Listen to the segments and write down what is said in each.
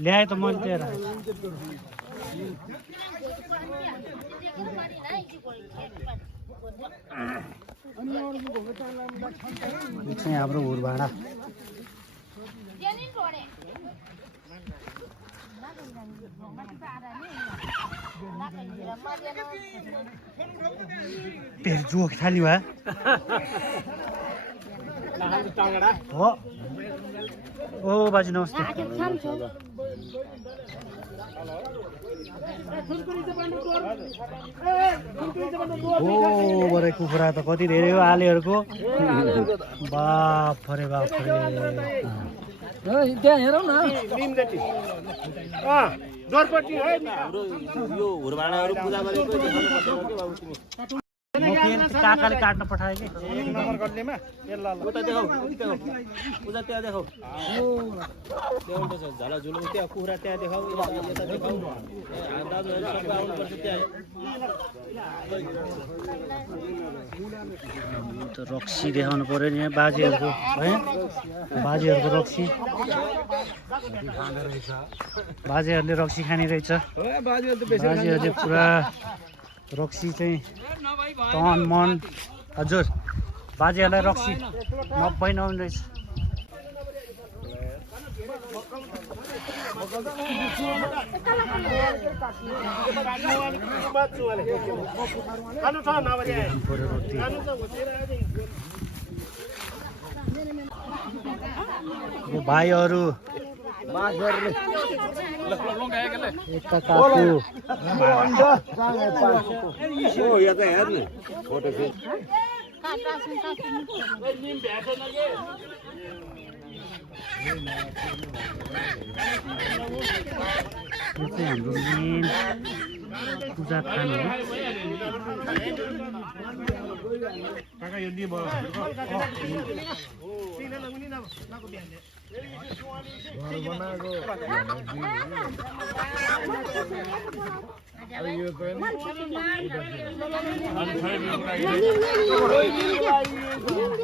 ल्याए त मैले तेरा चाहिँ हाम्रो हुरभाडा जोक थाली भयो हो ओ बाजु नमस्ते ओ बरे कुखुरा त कति धेरै हो आलेहरूको बाफ रे बाफ रे त्यहाँ हेरौँ न जोरपट्टि है हाम्रो यो हुरभाडाहरू पूजा गरेको काकाले काट्न पठायो कि एक नम्बर गल्लीमा उता देखाऊ उता त्यहाँ देखाऊ त्यहाँ झाला झुलुङ त्यहाँ कुखुरा त्यहाँ देखाऊ यता देखाऊ दाजुहरू सबै आउनुपर्छ त्यहाँ त रक्सी देखाउनु पर्यो नि बाजेहरूको है बाजेहरूको रक्सी बाजेहरूले रक्सी खाने रहेछ बाजेहरूले पुरा रक्सी चाहिँ तन मन हजुर बाजेहरूलाई रक्सी नब्बै नहुने रहेछ भाइहरू यता काकु यो चाहिँ हाम्रो मेन पूजा थान हो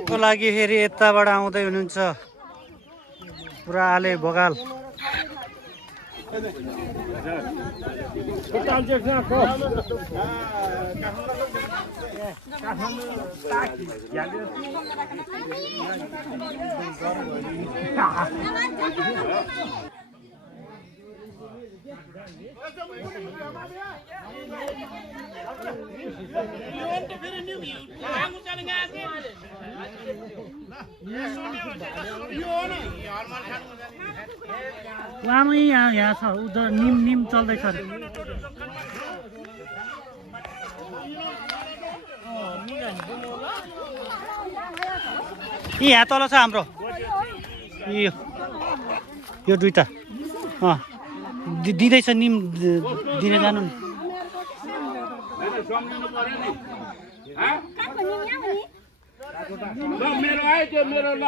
को लागि फेरि यताबाट आउँदै हुनुहुन्छ पुरा आले बगाल उहाँमै यहाँ छ उधर निम चल्दैछ अरे यहाँ तल छ हाम्रो यो दुईटा दिँदैछ निम दिने जानु नि मेरो आयो मेरो ल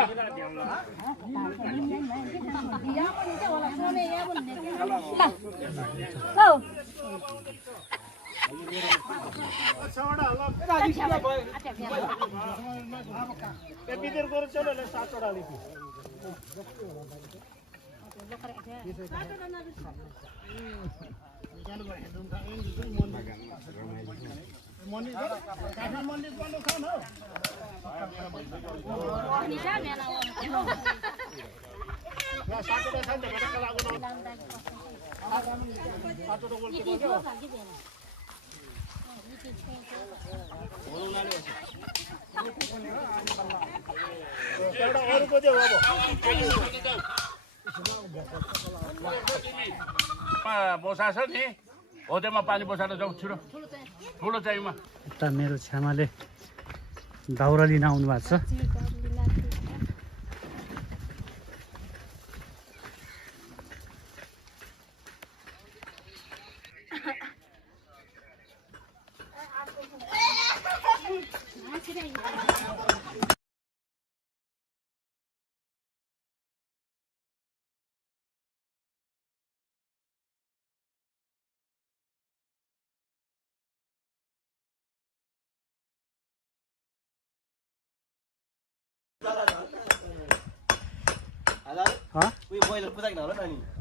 बोसा छ नि हो त्यसमा पानी बसाएर जाउँ छिटो ठुलो चाहिँमा यता मेरो छ्यामाले दाउरा लिन आउनु भएको छ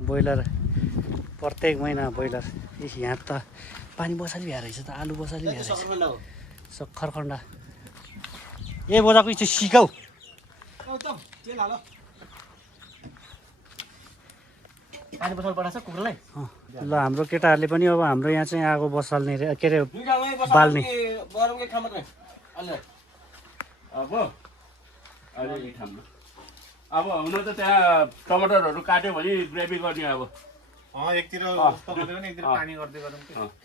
ब्रोइलर प्रत्येक महिना ब्रोइलर यहाँ त पानी बसाली भ्या रहेछ त आलु बसाली भ्या रहेछ सक्खर खण्डा ए बोजाको चाहिँ सिकाउ ल हाम्रो केटाहरूले पनि अब हाम्रो यहाँ चाहिँ आगो बसाल्ने के अरे बाल्ने अब हुन त त्यहाँ टमाटरहरू काट्यो भने ग्रेभी गर्ने अब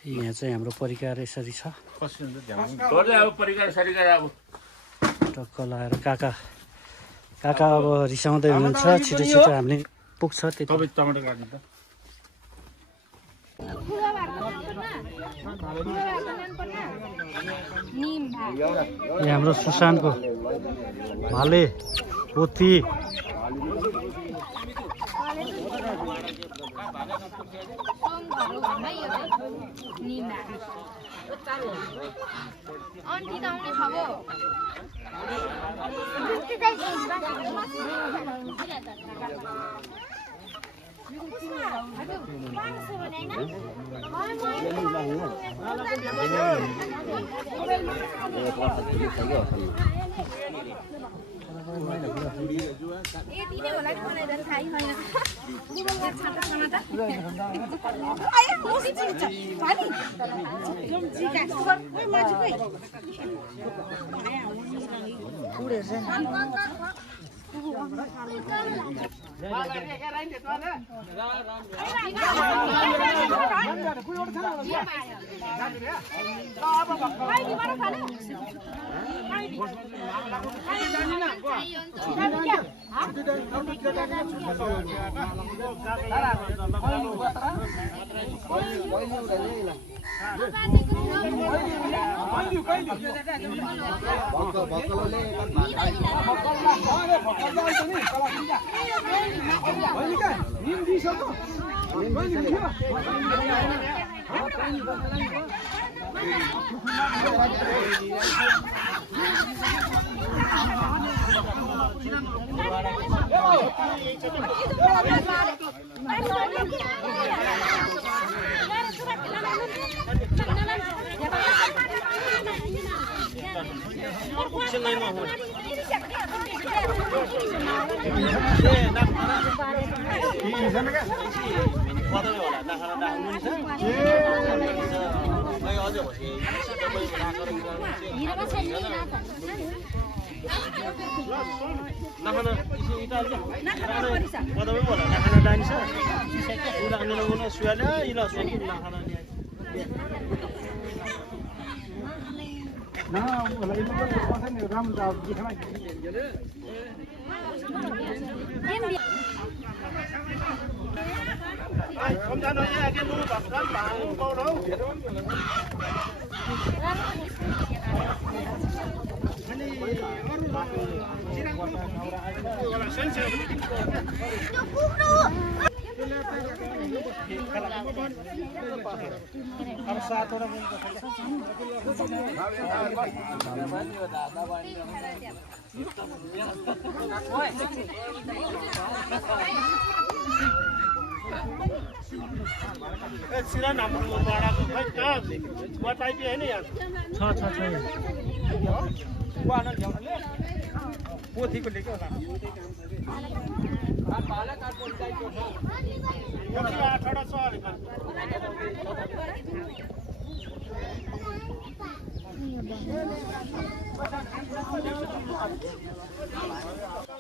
यहाँ चाहिँ हाम्रो परिकार यसरी छ अब परिकार सरिकार अब टक्क लगाएर काका अब रिसाउँदै हुनुहुन्छ छिटो छिटो हामीले पुग्छ त्यति टमाटर काट्नु त यहाँ हाम्रो सुशान्तको भाले पोथी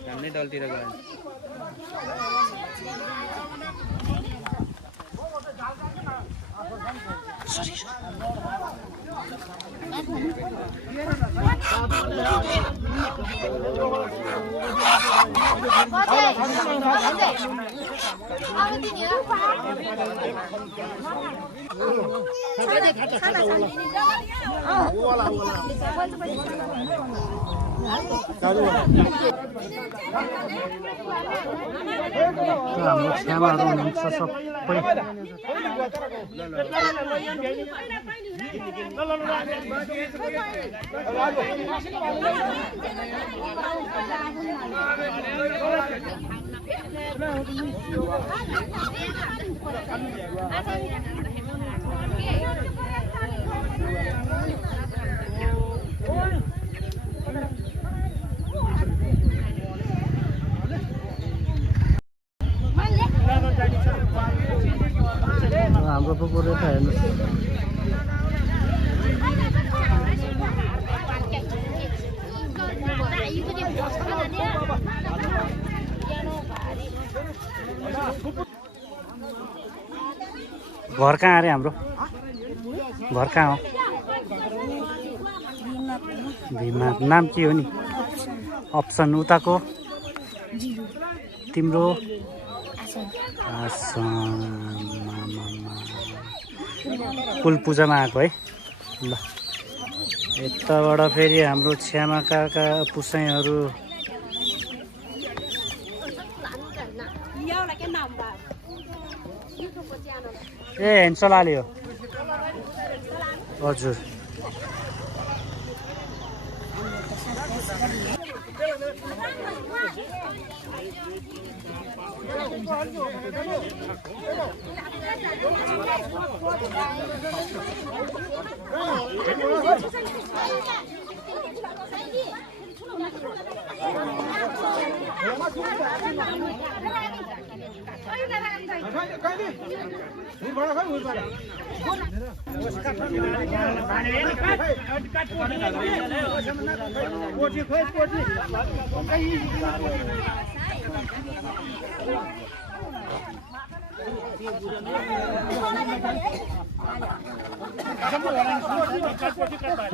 हामीले दलतिर गयो हाम्रो छ्यामाहरू हुनुहुन्छ सबै हाम्रो पुगुर रेखा हेर्नुहोस् घर कहाँ अरे हाम्रो घर कहाँ हो भीमा नाम के हो नि अप्सन उताको तिम्रो कुल पूजामा आएको है ल यताबाट फेरि हाम्रो छ्यामा काका पुसाइहरू ए हेन्सलाले हो हजुर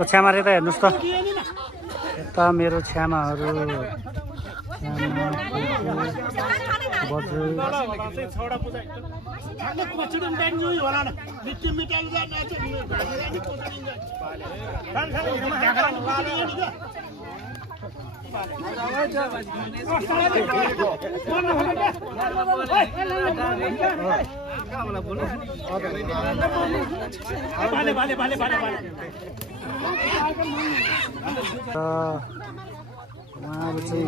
छ्यामा रे त हेर्नुहोस् त यता मेरो छ्यामाहरू उहाँहरू चाहिँ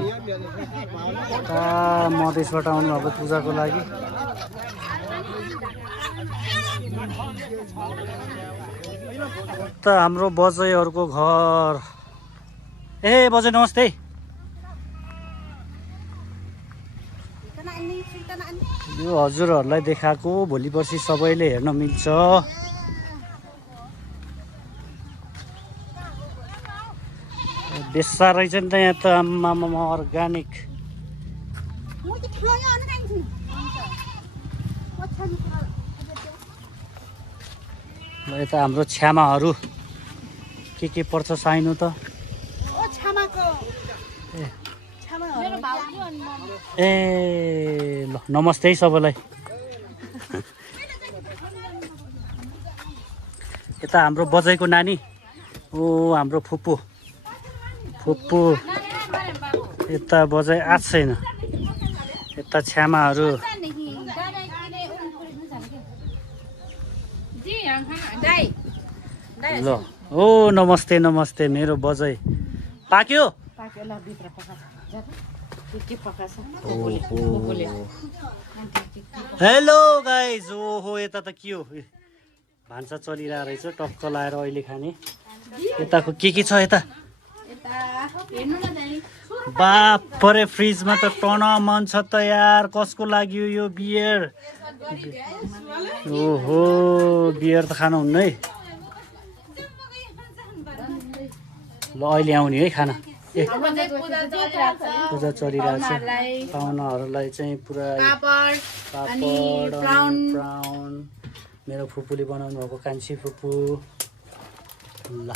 मधेसबाट आउनुभएको पूजाको लागि त हाम्रो बजैहरूको घर ए बजै नमस्ते यो हजुरहरूलाई देखाएको भोलि पर्सि सबैले हेर्न मिल्छ बेसा रहेछ नि त यहाँ त आम्मामा अर्ग्यानिक यता हाम्रो छ्यामाहरू के पर्छ साइनो त ए ल नमस्ते है सबैलाई यता हाम्रो बजैको नानी ओ हाम्रो फुपू यता बजाइ आएको छैन यता छ्यामाहरू ल ओ नमस्ते नमस्ते मेरो बजाइ पाक्यो हेलो गाइज ओहो यता त के हो भान्सा चलिरहेको रहेछ टक्क लाएर अहिले खाने यताको के छ यता बापरे फ्रिजमा त टन मन छ त यार कसको लागि हो यो बियर ओहो बियर त खानु हुन्न है ल अहिले आउने है खाना ए पूजा चलिरहेको छ पाहुनाहरूलाई चाहिँ पुरा पापड ब्राउन मेरो फुपूले बनाउनु भएको कान्छी फुपू ल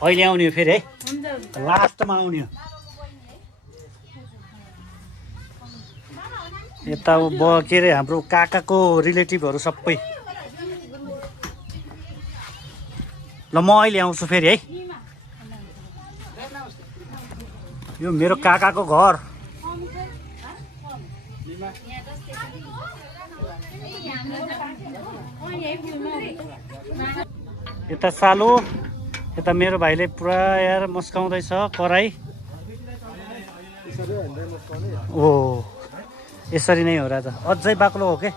अहिले आउने हो फेरि है लास्टमा आउने हो यता के अरे हाम्रो काकाको रिलेटिभहरू सबै ल म अहिले आउँछु फेरि है यो मेरो काकाको घर यता सालो यता मेरो भाइले पुरा यार मस्काउँदैछ कराई ओ यसरी नै हो र त अझै बाक्लो हो के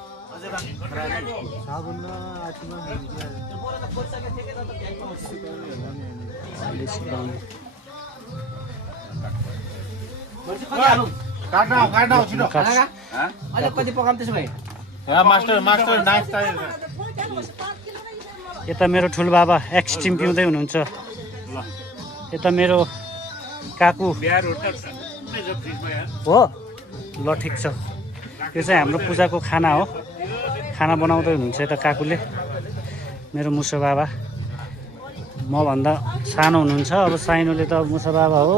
यता मेरो ठुलोबाबा एक्सट्रिम पिउँदै हुनुहुन्छ यता मेरो काकु हो ल ठिक छ यो चाहिँ हाम्रो पूजाको खाना हो खाना बनाउँदै हुनुहुन्छ यता काकुले मेरो मुसो बाबा मभन्दा सानो हुनुहुन्छ अब साइनोले त मुसो बाबा हो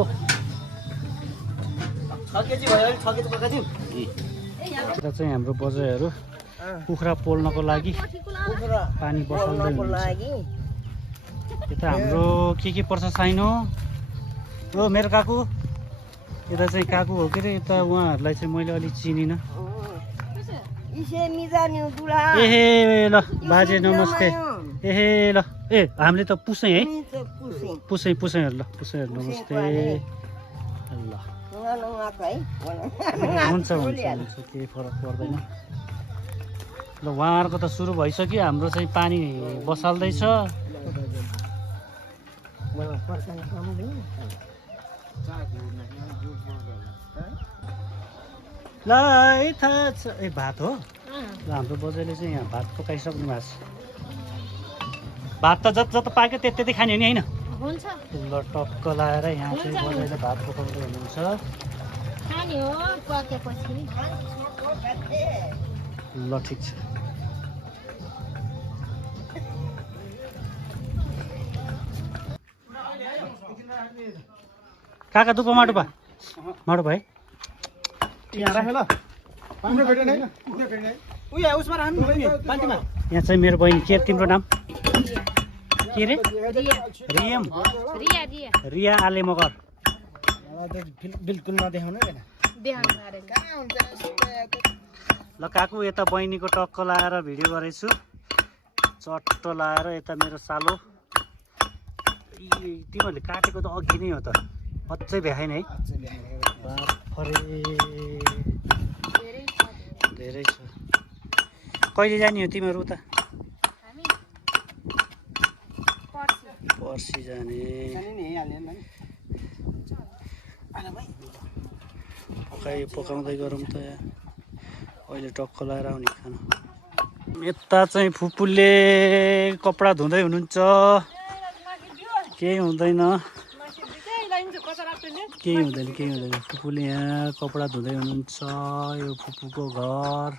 यता चाहिँ हाम्रो बजाइहरू कुखुरा पोल्नको लागि पानी बसाल्दै हुनुहुन्छ यता हाम्रो के पर्छ साइनो हो मेरो काकु यता चाहिँ काकु हो के अरे यता उहाँहरूलाई चाहिँ मैले अलिक चिनिनँ एहे ल बाजे नमस्ते एहे ल ए हामीले त पुसै है पुसैहरू ल पुसैहरू नमस्ते ल हुन्छ केही फरक पर्दैन ल उहाँहरूको त सुरु भइसक्यो हाम्रो चाहिँ पानी बसाल्दैछ ल थाहा छ ए भात हो ल हाम्रो बजाइले चाहिँ यहाँ भात पकाइसक्नु भएको छ भात त जति पाक्यो त्यति खाने हो नि होइन ल टक्क लाएर यहाँ चाहिँ बजाइले भात पकाउँदै हुनुहुन्छ ल ठिक छ काका दुपा माटो माटो भाइ यहाँ चाहिँ मेरो बहिनी के तिम्रो नाम के अरे रियम रिया आले मगर बिल्कुल नदेखाउनु ल काकु यता बहिनीको टक्क लाएर भिडियो गरेछु चट्ट लाएर यता मेरो सालो तिमीहरूले काटेको त अघि नै हो त अझै भ्याएन है धेरै छ कहिले जाने हो तिमीहरू उता पर्सि जाने पकाउँदै गरौँ त अहिले टक्क लगाएर आउने खाना यता चाहिँ फुपूले कपडा धुँदै हुनुहुन्छ केही हुँदैन फुपूले यहाँ कपडा धुँदै हुनुहुन्छ यो फुपूको घर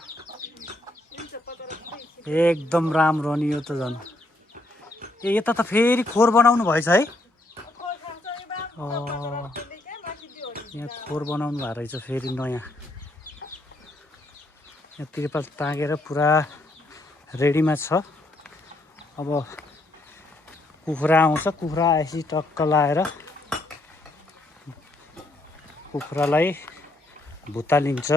एकदम राम्रो नि यो त झन् ए यता त फेरि खोर बनाउनु भएछ है यहाँ खोर बनाउनु भएको रहेछ फेरि नयाँ यहाँ तिरपाल तागेर पुरा रेडीमा छ अब कुखुरा आउँछ कुखुरा आएपछि टक्क लाएर कुखुरालाई भुतालिन्छ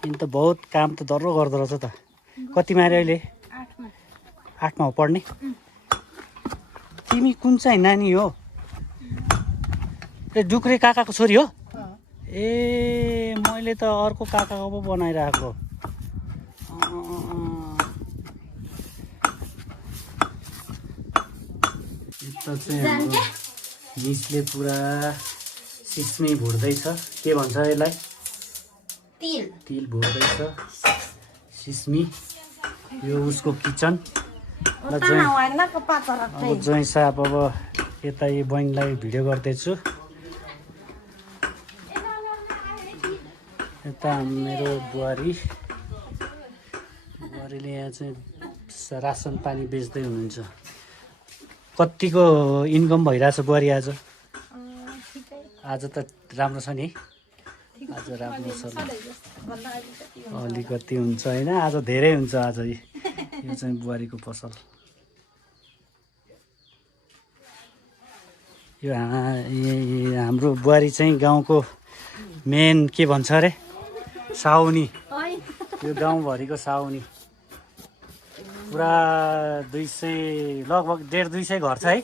यिन त बहुत काम त डह्रो गर्दो रहेछ त कति मारे अहिले 8मा हो पढ्ने तिमी कुन चाहिँ नानी हो ए डुक्रे काकाको छोरी हो ए मैले त अर्को काकाको पो बनाइरहेको यता चाहिँ हाम्रो मिसले पुरा सिस्मी भुट्दैछ के भन्छ यसलाई तिल भुट्दैछ सिस्मी यो उसको किचन अब ज्वाइँ साहब अब यता यो बहिनीलाई भिडियो गर्दैछु यता मेरो बुहारीले यहाँ चाहिँ रासन पानी बेच्दै हुनुहुन्छ कतिको इन्कम भइरहेछ बुहारी आज त राम्रो छ नि आज राम्रो छ अलिकति हुन्छ होइन आज धेरै हुन्छ आज यो चाहिँ बुहारीको पसल यो हाम्रो बुहारी चाहिँ गाउँको मेन के भन्छ अरे साउनी यो गाउँभरिको साउनी पुरा 200 लगभग 150-200 घर छ है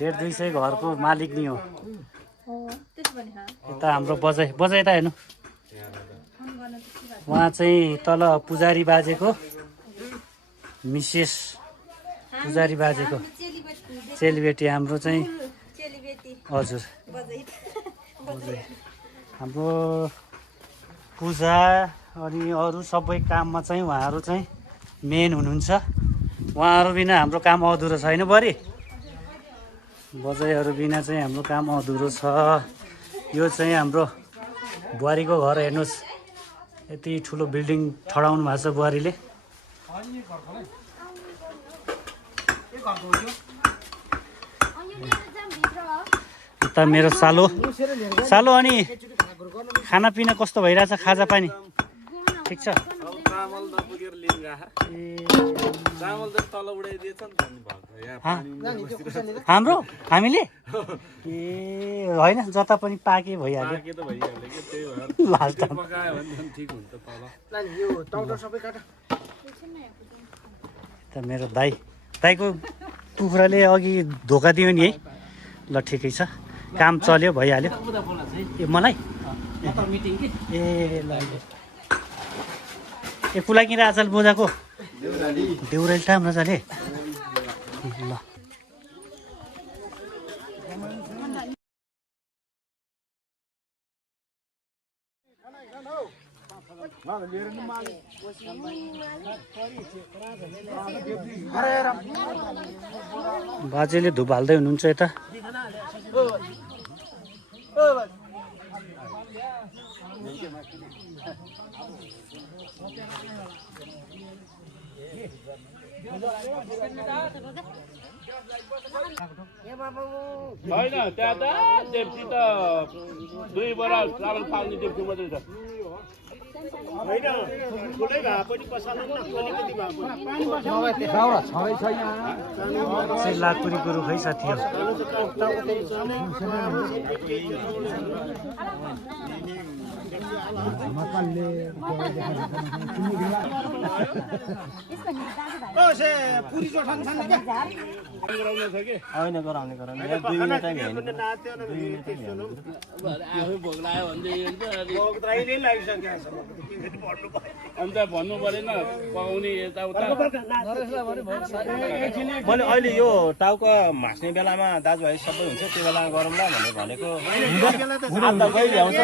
150-200 घरको मालिक नि हो यता हाम्रो बजाइ त हेर्नु उहाँ चाहिँ तल पुजारी बाजेको मिसेस पुजारी बाजेको चेलीबेटी हाम्रो चाहिँ हजुर हाम्रो पूजा अनि अरू सबै काममा चाहिँ उहाँहरू चाहिँ मेन हुनुहुन्छ। उहाँहरू बिना हाम्रो काम अधुरो छैन बरी बजाइहरू बिना चाहिँ हाम्रो काम अधुरो छ। यो चाहिँ हाम्रो बुहारीको घर हेर्नुहोस् यति ठुलो बिल्डिङ ठडाउनु भएको छ बुहारीले। यता मेरो सालो अनि खानापिना कस्तो भइरहेछ खाजा पानी ठिक छ? हाम्रो हामीले ए होइन जता पनि पाके भइहाल्यो लास्ट टाइम। मेरो दाइको कुखुराले अघि धोका दियो नि है। ल ठिकै छ काम चल्यो भइहाल्यो। ए मलाई ए ल ए कुला किन आजल बोजाको देउराली टाइम नजाले ल बाजेले धुप हाल्दै हुनुहुन्छ यता। होइन त्यहाँ त डेप्ची त 2 बोरा चामल पाल्ने डेप्ची मात्रै छ। लाकुरी कुरो खै साथी हो अन्त भन्नु परेन पकाउने यताउता। मैले अहिले यो टाउको भाँच्ने बेलामा दाजुभाइ सबै हुन्छ त्यो बेला गरौँला भनेको ल्याउँछ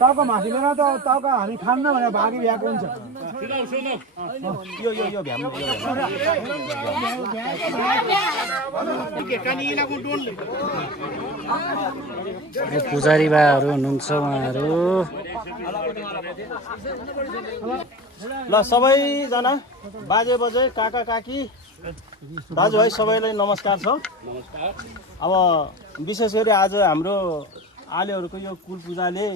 टाउको मासु बेला त टाउको हामी खान्न भनेर भागी भ्याएको हुन्छ। यो भ्याम पुजारी बाहरू हुनुहुन्छ उहाँहरू। ल सबैजना बाजे बजे काका काकी दाजुभाइ सबैलाई नमस्कार छ। अब विशेष गरी आज हाम्रो आलेहरूको यो कुल पूजाले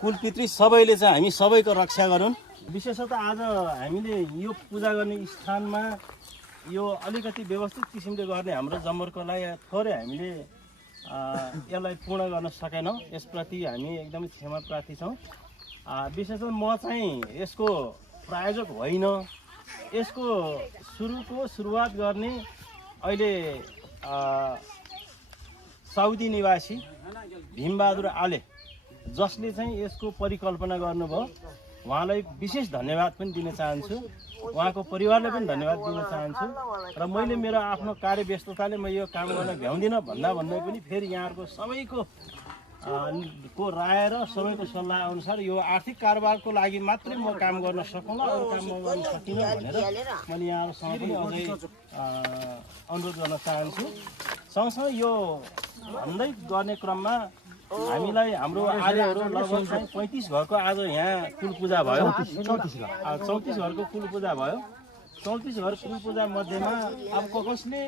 कुल पितृ सबैले चाहिँ हामी सबैको रक्षा गरून्। विशेषतः आज हामीले यो पूजा गर्ने स्थानमा यो अलिकति व्यवस्थित किसिमले गर्ने हाम्रो जमर्कोलाई थोरै हामीले यसलाई पूर्ण गर्न सकेनौँ। यसप्रति हामी एकदमै क्षमा प्रार्थी छौँ। विशेषतः म चाहिँ यसको प्रायोजक होइन। यसको सुरुवात गर्ने अहिले साउदी निवासी भीमबहादुर आले जसले चाहिँ यसको परिकल्पना गर्नुभयो उहाँलाई विशेष धन्यवाद पनि दिन चाहन्छु। उहाँको परिवारलाई पनि धन्यवाद दिन चाहन्छु। र मैले मेरो आफ्नो कार्य व्यस्तताले म यो काम गर्न भ्याउँदिनँ भन्दै पनि फेरि यहाँहरूको सबैको राय र सबैको सल्लाह अनुसार यो आर्थिक कारोबारको लागि मात्रै म काम गर्न सकौँला अरू काम म गर्न सकिनँ भनेर मैले यहाँहरूसँग पनि अझै अनुरोध गर्न चाहन्छु। सँगसँगै यो भन्दै गर्ने क्रममा हामीलाई हाम्रो आलेहरू लगभग चाहिँ 35 घरको आज यहाँ कुल पूजा भयो। 34 घरको कुल पूजा भयो। 34 घर कुल पूजा मध्येमा अब कसले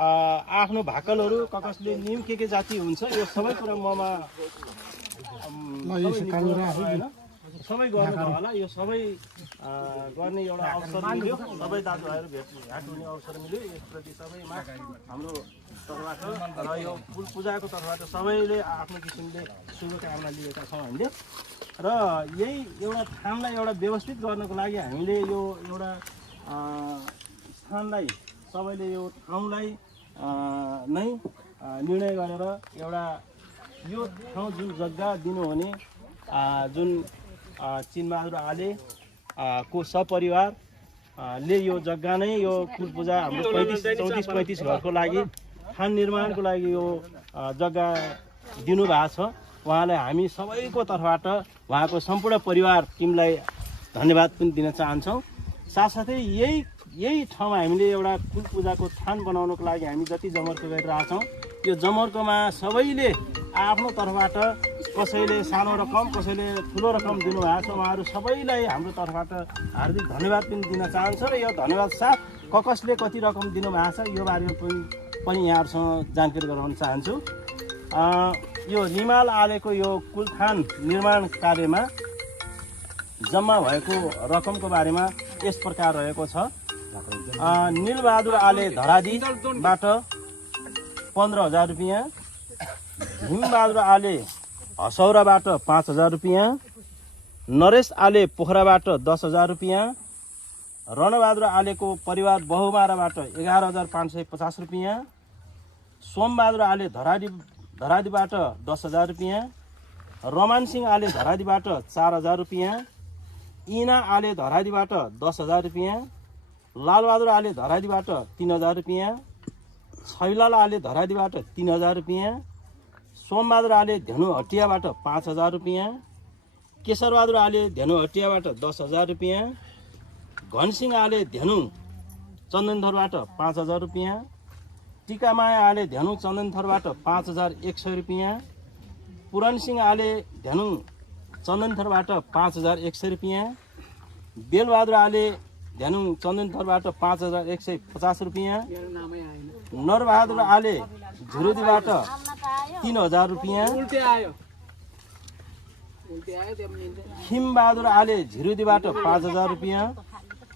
आफ्नो भाकलहरू कसले नियम के जाति हुन्छ यो सबै कुरा ममा सबै गर्नु होला। यो सबै गर्ने एउटा अवसर मिल्यो। सबै दाजुभाइहरू भेट हुने अवसर मिल्यो। यसप्रति सबैमा हाम्रो तर्फबाट र यो कुल पूजाको तर्फबाट सबैले आफ्नो किसिमले शुभकामना लिएका छौँ हामीले। र यही एउटा ठाउँलाई एउटा व्यवस्थित गर्नको लागि हामीले यो एउटा स्थानलाई सबैले यो ठाउँलाई नै निर्णय गरेर एउटा यो ठाउँ जुन जग्गा दिनुहुने जुन चिनबहादुर आले को सपरिवार ले यो जग्गा नै यो कुल पूजा हाम्रो 34-35 घरको लागि थान निर्माणको लागि यो जग्गा दिनुभएको छ। उहाँलाई हामी सबैको तर्फबाट उहाँको सम्पूर्ण परिवार टिमलाई धन्यवाद पनि दिन चाहन्छौँ। साथसाथै यही ठाउँमा हामीले एउटा कुल पूजाको थान बनाउनको लागि हामी जति जमर्को गरिरहेछौँ यो जमर्कोमा सबैले आफ्नो तर्फबाट कसैले सानो रकम कसैले ठुलो रकम दिनुभएको छ। उहाँहरू सबैलाई हाम्रो तर्फबाट हार्दिक धन्यवाद पनि दिन चाहन्छ र यो धन्यवाद साथ कसले कति रकम दिनुभएको छ यो बारेमा पनि यहाँहरूसँग जानकारी गराउन चाहन्छु। यो रिमाल आलेको यो कुलथान निर्माण कार्यमा जम्मा भएको रकमको बारेमा यस प्रकार रहेको छ। निलबहादुर आले धरादीबाट 15,000 रुपियाँ, भीमबहादुर आले हसौराबाट 5,000 रुपियाँ, नरेश आले पोखराबाट 10,000 रुपियाँ, रणबहादुर आलेको परिवार बहुमाराबाट 11,550 रुपियाँ, सोमबहादुर आले धरादीबाट 10,000 रुपियाँ, रमान सिंह आले धरादीबाट 4,000 रुपियाँ, इना आले धरादीबाट 10,000 रुपियाँ, लालबहादुर आले धरादीबाट 3,000 रुपियाँ, छैलाल आले धरादीबाट 3,000 रुपियाँ, सोमबहादुर आले धेनु हटियाबाट 5,000 रुपियाँ, केशरबहादुर आले धेनु हटियाबाट 10,000 रुपियाँ, घनसिंह आले धेनु चन्दनथरबाट 5,000 रुपियाँ, टिकामाया आले धेनु चन्दनथरबाट 5,100 रुपियाँ, पुरण सिंह आले धेनु चन्दनथरबाट 5,100 रुपियाँ, बेलबहादुर आले धेनु चन्दनथरबाट 5,150 रुपियाँ, नरबहादुर आले झुरुदीबाट 3,000 रुपियाँ, खिमबहादुर आले झिरुदीबाट 5,000 रुपियाँ,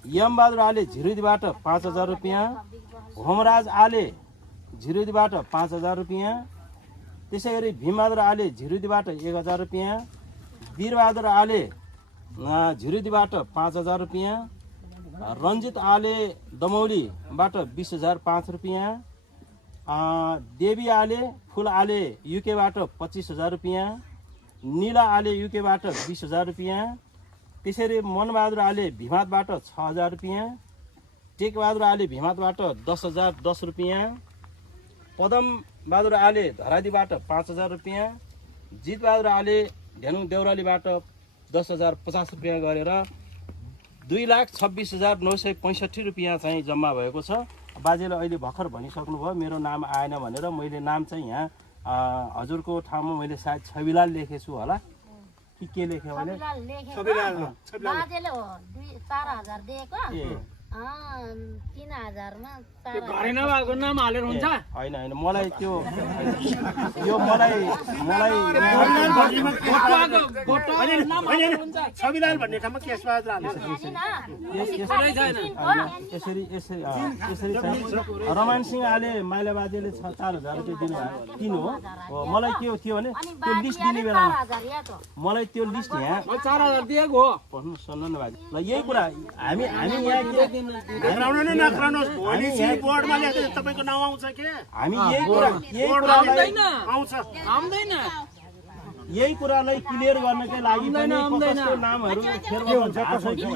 यमबहादुर आले झिरुदीबाट 5,000 रुपियाँ, होमराज आले झिरुदीबाट 5,000 रुपियाँ, त्यसै गरी भीमबहादुर आले झिरुदीबाट 1,000 रुपियाँ, वीरबहादुर आले झिरुदीबाट 5,000 रुपियाँ, रञ्जित आले दमौलीबाट 20,005 रुपियाँ, देवी आले फुल आले युकेबाट 25,000 रुपियाँ, नीला आले युकेबाट 20,000 रुपियाँ, त्यसरी मनबहादुर आले भिमातबाट 6,000 रुपियाँ, टेकबहादुर आले भिमातबाट 10,010 रुपियाँ, पदमबहादुर आले धरादीबाट 5,000 रुपियाँ, जितबहादुर आले धेनु देउरालीबाट 10,050 रुपियाँ गरेर 2,26,965 रुपियाँ चाहिँ जम्मा भएको छ। बाजेले अहिले भर्खर भनिसक्नुभयो मेरो नाम आएन भनेर। मैले नाम चाहिँ यहाँ हजुरको ठाउँमा मैले सायद छविलाल लेखेछु होला कि के लेखेँ भने बाजेले हो 4,000 दिएको 3,000 मा घरै नभएको नाम हालेर हुन्छ होइन मलाई त्यो यो मलाई छविलाल भन्ने ठाउँमा केशबहादुर हालेछ यसरी चाहिँ रमान सिंह आले माइला बाजेले 4,000 रुपियाँ दिनुभयो 3 हो। मलाई के थियो भने त्यो लिस्ट दिने बेलामा मलाई त्यो लिस्ट यहाँ 4,000 दिएको हो पढ्नु सुन्नु न बाजे ल यही कुरा हामी यहाँ नक्राउनु नै नक्राउनुहोस् भोलि बोर्डमा लेख्दै तपाईको नाम आउँछ के हामी यही कुरालाई आउँछ आउँदैन यही कुरालाई क्लियर गर्नकै लागि पनि कसको नामहरू फेरबदल भएको छ कि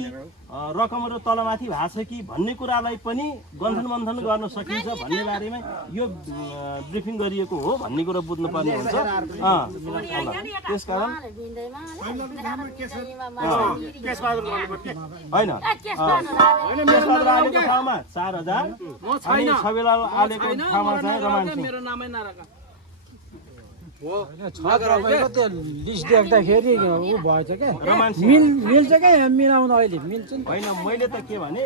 रकमहरू तलमाथि भएको छ कि भन्ने कुरालाई पनि गन्थन मन्थन गर्न सकिन्छ भन्ने बारेमा यो ब्रिफिङ गरिएको हो भन्ने कुरा बुझ्नुपर्ने हुन्छ। त्यसकारण होइन केशबहादुर आलेको ठाउँमा 4,000 अनि छविलाल आलेको ठाउँमा चाहिँ रमान सिंह त्यो लिस्ट देख्दाखेरि ऊ भएछ क्या मिल्छ क्या मिलाउनु अहिले मिल्छ नि होइन मैले त के भने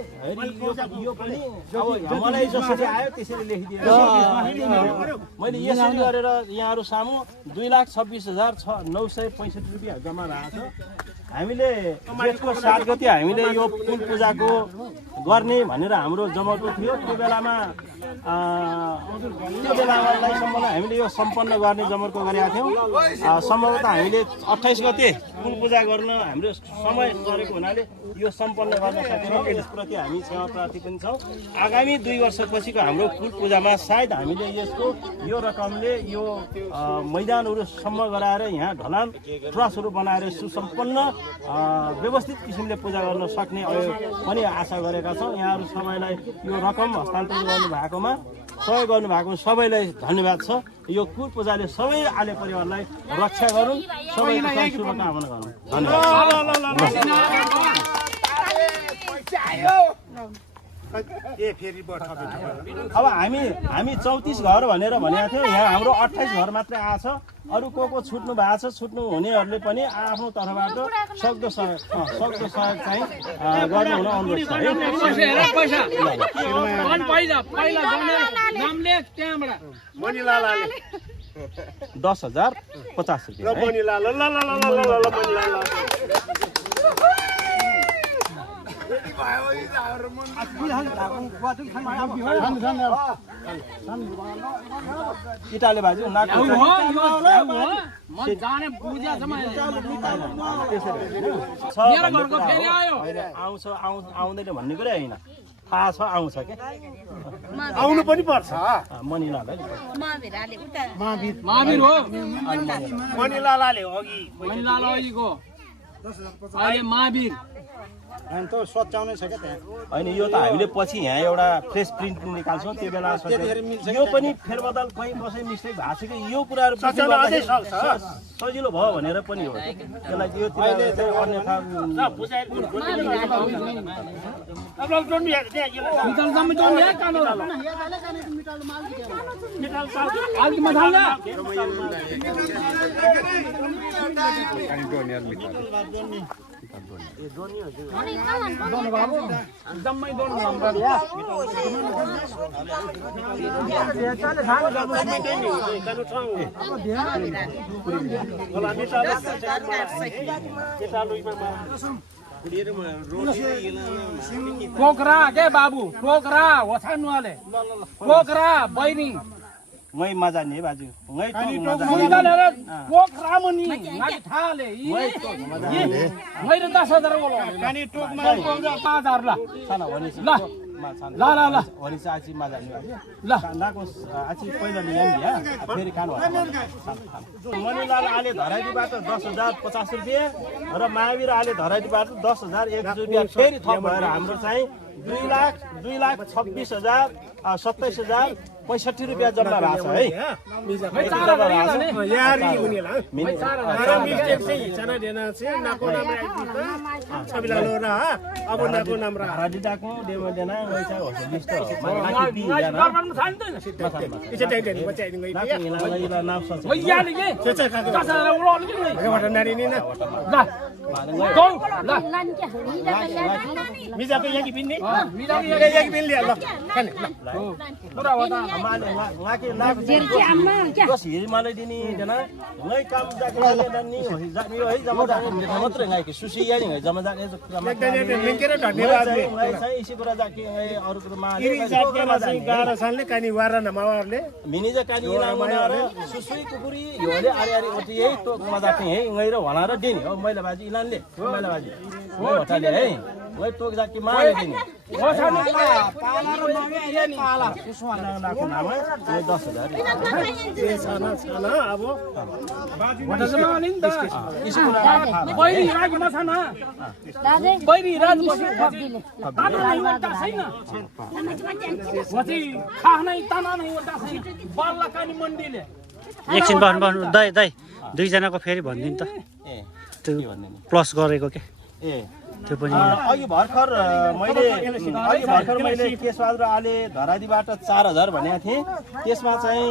यो पनि अब मलाई जसरी आयो त्यसरी लेखिदिएर मैले यसरी गरेर यहाँहरू सामु 2,26,965 रुपियाँ जम्मा भएको छ। हामीले जेठको 7 गते हामीले यो कुल पूजाको गर्ने भनेर हाम्रो जमर्को थियो। त्यो बेलालाई सम्बन्ध हामीले यो सम्पन्न गर्ने जमर्को गरेका थियौँ। सम्भवतः हामीले 28 गते कुल पूजा गर्न हाम्रो समय सरेको हुनाले यो सम्पन्न गर्न सकेनौँ। यसप्रति हामी क्षमाप्रार्थी पनि छौँ। आगामी 2 वर्षपछिको हाम्रो कुल पूजामा सायद हामीले यो रकमले यो मैदानहरू सम्म गराएर यहाँ ढलान ट्रसहरू बनाएर सुसम्पन्न व्यवस्थित किसिमले पूजा गर्न सक्ने पनि आशा गरेका छौँ। यहाँहरू सबैलाई यो रकम हस्तान्तरण गर्नुभएकोमा सहयोग गर्नुभएको सबैलाई धन्यवाद छ। यो कुल पूजाले सबै आले परिवारलाई रक्षा गरौँ, सबैलाई शुभकामना गरौँ। अब हामी 34 घर भनेर भनेको थियौँ। यहाँ हाम्रो 28 घर मात्रै आएको छ। अरू को छुट्नु भएको छ, छुट्नु हुनेहरूले पनि आफ्नो तर्फबाट सक्दो सहयोग चाहिँ गर्नु हुन अनुरोध छ। 10,050 इटाले बाजु आउँदैन भन्ने कुरा होइन, थाहा छ आउँछ क्या, आउनु पनि पर्छ। मनिलालाई सच्याउनै छ क्या त्यहाँ होइन। यो त हामीले पछि यहाँ एउटा फ्रेस प्रिन्ट निकाल्छौँ। त्यो बेला यो पनि फेरबदल कहीँ कसै मिस्टेक भएको छ कि यो कुराहरू सजिलो भयो भनेर पनि हो। त्यसलाई यो अन्यथा पोखरा के बाबु पोखरा वछानुवाले पोखरा बैनी मै मजा नि बाजु मै पोखरा मनी नाकी थाले मैले 10,000 बोलो कानी टोकमा 5,000 ल साना भने ल ल ल ल भने चाहिँ आछि मजा नि ल नाको आछि पहिला नि या फेरि खानु मनिलाल आले धराइबाट 10,050 रुपैयाँ र महावीर आले धराइबाट 10,001 रुपैयाँ फेरि थप भएर हाम्रो चाहिँ 2,27,027,65 रुपैयाँ जम्मा भएको छ है। मलाई दिने मै काम मात्रै सुसी जमा जाने इसी कुरा जाके अरू कुरोमा मिनी कानी सुसुई कुकुरी योले आरे आरे ओटी यही तो मजा है गएर भनाएर दिने हो। मैले बाजी इलानले मैले बाजी होटाले है वही टोक जाके मारे दिने एकछिन बस्नु दाइ दाइ दुईजनाको फेरि भनिदिनु त त्यो प्लस गरेको के त्यो पनि अघि भर्खर मैले केशबहादुर आले धरादीबाट 4,000 भनेको थिएँ। त्यसमा चाहिँ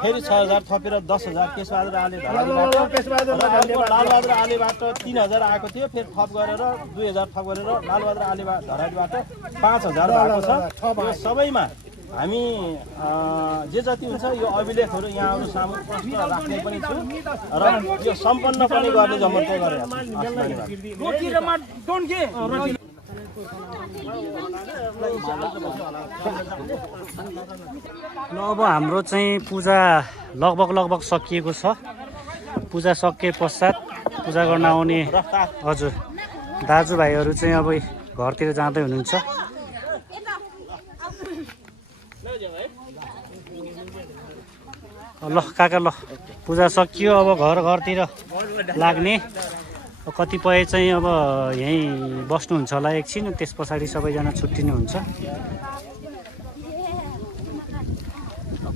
फेरि 6,000 थपेर 10,000 केशबहादुर आले धरादीबाट लालबहादुर आलेबाट 3,000 आएको थियो। फेरि थप गरेर 2,000 थप गरेर लालबहादुर आले धरादीबाट 5,000 भएको छ। यो सबैमा हामी जे जति हुन्छ यो अभिलेखहरू यहाँहरू सामु प्रस्तुत राख्ने पनि छु र यो सम्पन्न पनि गर्ने जमर्को गरेर ल अब हाम्रो चाहिँ पूजा लगभग सकिएको छ। पूजा सकिए पश्चात पूजा गर्न आउने हजुर दाजुभाइहरू चाहिँ अब घरतिर जाँदै हुनुहुन्छ। ल काका ल पूजा सकियो, अब घरतिर लाग्ने। कतिपय चाहिँ अब यहीँ बस्नुहुन्छ होला एकछिन, त्यस पछाडि सबैजना छुट्टिनुहुन्छ।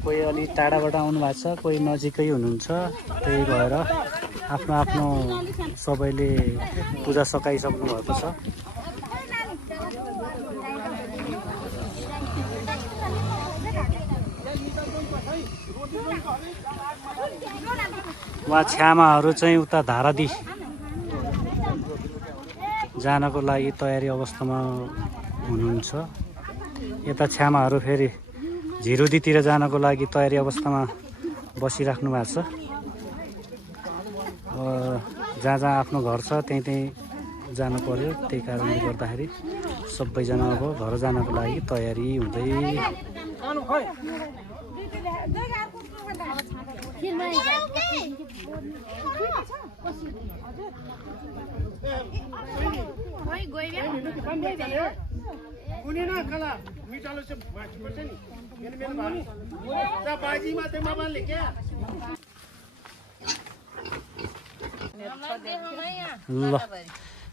कोही अलि टाढाबाट आउनु भएको छ, कोही नजिकै हुनुहुन्छ। त्यही भएर आफ्नो आफ्नो सबैले पूजा सकाइसक्नु भएको छ। उहाँ छ्यामाहरू चाहिँ उता धारादी जानको लागि तयारी अवस्थामा हुनुहुन्छ। यता छ्यामाहरू फेरि झिरुदीतिर जानको लागि तयारी अवस्थामा बसिराख्नु भएको छ। जहाँ जहाँ आफ्नो घर छ त्यहीँ जानु पर्यो। त्यही कारणले गर्दाखेरि सबैजना अब घर जानको लागि तयारी हुँदै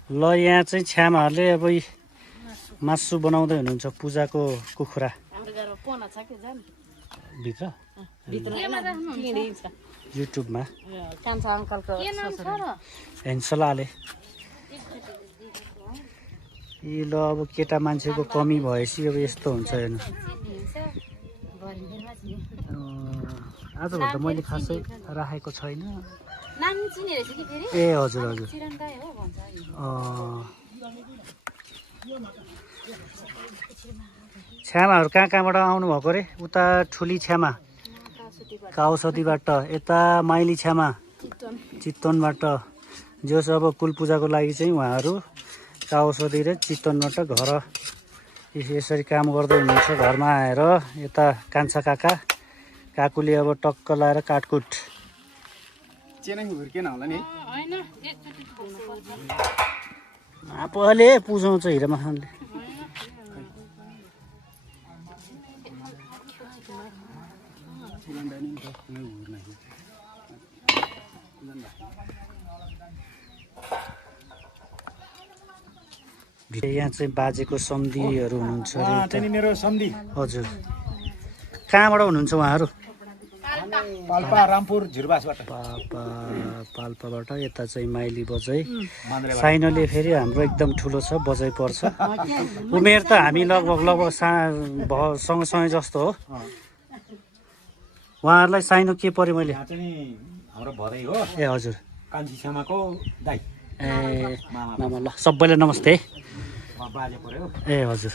ल यहाँ चाहिँ छ्यामाहरूले अब मासु बनाउँदै हुनुहुन्छ पूजाको कुखुरा भित्र युट्युबमा हेन्सलाले ल अब केटा मान्छेको कमी भएपछि अब यस्तो हुन्छ हेर्नु। आजभन्दा मैले खासै राखेको छैन। ए हजुर हजुर छ्यामाहरू कहाँ कहाँबाट आउनुभएको अरे? उता ठुली छ्यामा काउसतीबाट, यता माइली छ्यामा चितवनबाट। जस अब कुल पूजाको लागि चाहिँ उहाँहरू काउसती र चितवनबाट घर यसरी काम गर्दै हुनुहुन्छ। घरमा आएर यता कान्छा काकुले अब टक्क लाएर काटकुट आफूले पुजाउँछ हिरामा खानले। यहाँ चाहिँ बाजेको सम्धीहरू हुनुहुन्छ। मेरो सम्धी हजुर कहाँबाट हुनुहुन्छ उहाँहरू? पाल्पा रामपुर झिरबासबाट। पाल्पाबाट। यता चाहिँ माइली बजाइ साइनोले फेरि हाम्रो एकदम ठुलो छ, बजाइ पर्छ। उमेर त हामी लगभग सँगसँगै जस्तो हो। उहाँहरूलाई साइनो के पर्यो मैले? हाम्रो भदै हो। ए हजुर कान्छी छ्यामाको दाइ। ए मामा ल सबैलाई नमस्ते। बाजे पर्यो। ए हजुर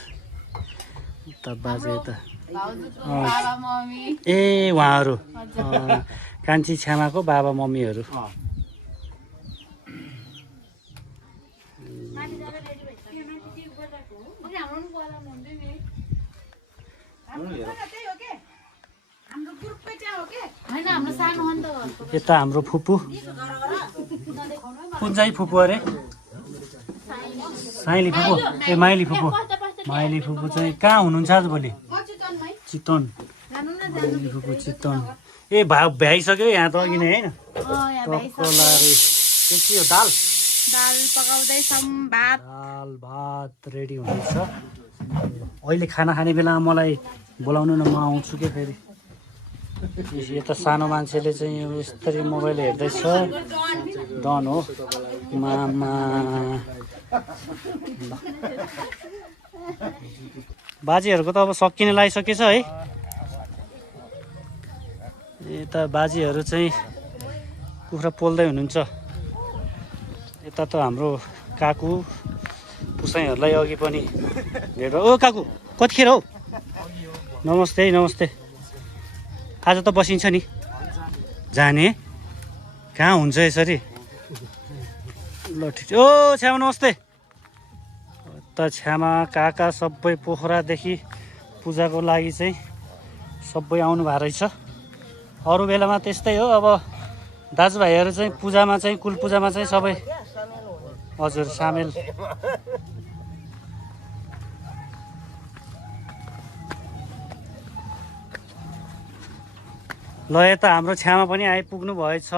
त बाजे त ए उहाँहरू कान्छी छ्यामाको बाबा मम्मीहरू। यता हाम्रो फुपू कुन चाहिँ फुपू अरे? साइली फुपू ए माइली फुपू। माइली फुपू चाहिँ कहाँ हुनुहुन्छ आज भोलि? चितवन। माइली फुपू चितवन। ए भ्याइसक्यो यहाँ त अघि नै होइन? के हो? दाल पकाउँदैछौँ। भात दाल भात रेडी हुँदैछ। अहिले खाना खाने बेलामा मलाई बोलाउनु न, म आउँछु के फेरि। यता सानो मान्छेले चाहिँ यस्तरी मोबाइल हेर्दैछ। डन हो मामा। बाजेहरूको त अब सकिने लागिसकेछ है। यता बाजेहरू चाहिँ कुखुरा पोल्दै हुनुहुन्छ। यता त हाम्रो काकु पुसाइहरूलाई अघि पनि भेट। ओ काकु कतिखेर हौ? नमस्ते नमस्ते। आज त बसिन्छ नि जाने? कहाँ हुन्छ यसरी? ल ठिक छ। ओ छ्यामा नमस्ते। यता छ्यामा काका सबै पोखरादेखि पूजाको लागि चाहिँ सबै आउनु भएको रहेछ। अरू बेलामा त्यस्तै हो। अब दाजुभाइहरू चाहिँ पूजामा चाहिँ कुल पूजामा चाहिँ सबै हजुर सामेल। ल यता हाम्रो छ्यामा पनि आइपुग्नु भएछ